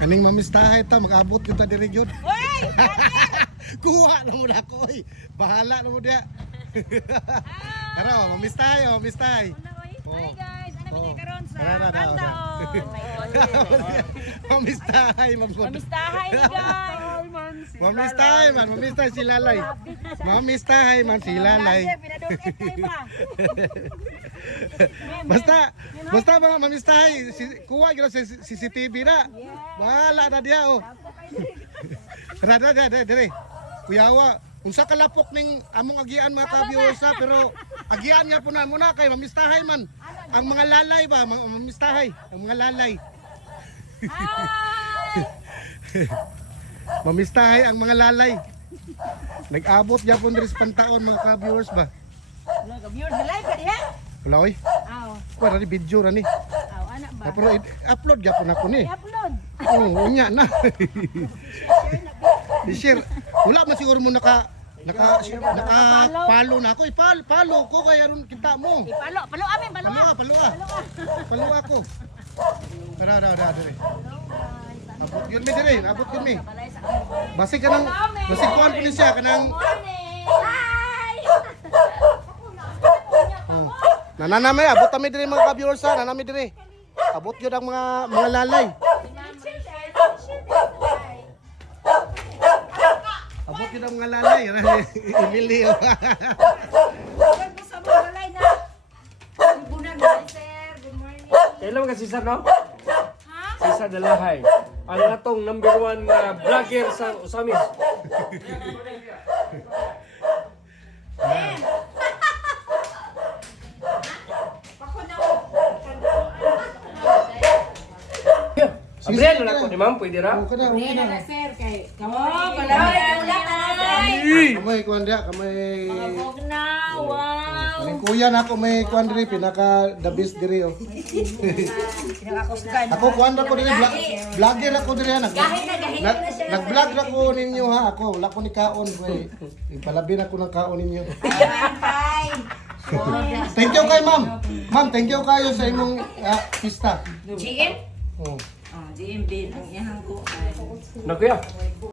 Kaning mamistahay ta, mag-abot kita diri gyud. Uy! Kuha na mo na ako, oy. Bahala na mo dia. Tara, mamistahay, mamistahay. Hi guys, ano Oh. kami karon sa Tara, tara, tara. Kantaon. Mamistahay, Mamistahay ni guys. Mamistahay man, mamistahay si Lalay. Mamistahay man si Lalay. Pinadukit kay ba? Basta mga mamistahay, kuha gyud sa CCTV na. Bahala na dia oh. Rada dire. Kuyawa, unsa kalapok ning among agian mga ka-viewers ha, pero agian nga po na muna kay mamistahay man. Ang mga lalay ba, mamistahay, ang mga lalay. Mamistahay ang mga lalay. Nag-abot gyapon diri sa pantaon mga ka-viewers ba. Viewers live ka diha? Wala oy. Aw. Kuha ni video ra ni. Aw, ana ba? Pero upload gyapon ako ni. I-upload. Oh, unya na. Di-share. Wala man siguro mo naka-follow na ako. Follow ko kaya ron kita mo. Palo amin, palo. Follow ako. Tara, dire. Abot yun mi dire, abot yun mi. Basig kuhan ko ni siya kanang Hi! nananamay abot kami dire mga ka-viewers ha, nanami dire. Abot yun ang mga lalay. Abot yun ang mga lalay. Emily. Kailan ka Cesar, no? Cesar Dalahay. Ang atong number 1 vlogger sa Usamis. Abrihan na ako ni ma'am, pwede ra? Okay na. Sir kay. Oh, palay. Kamay kuhan dia, kamay Huwag na, wow. Kaning kuya na ako may kuhan diri pinaka the best diri oh. Pinakakusgan. Ako kuhan ra ko diri vlogger ako diri ha. Nag-vlog ra ko ninyo ha ako, wala ko ni kaon kay. Ipalabi na ko ng kaon ninyo. Thank you kay ma'am. Ma'am, thank you kayo sa imong pista. GM? Oh. GM din ang iyang ko. Nakuya.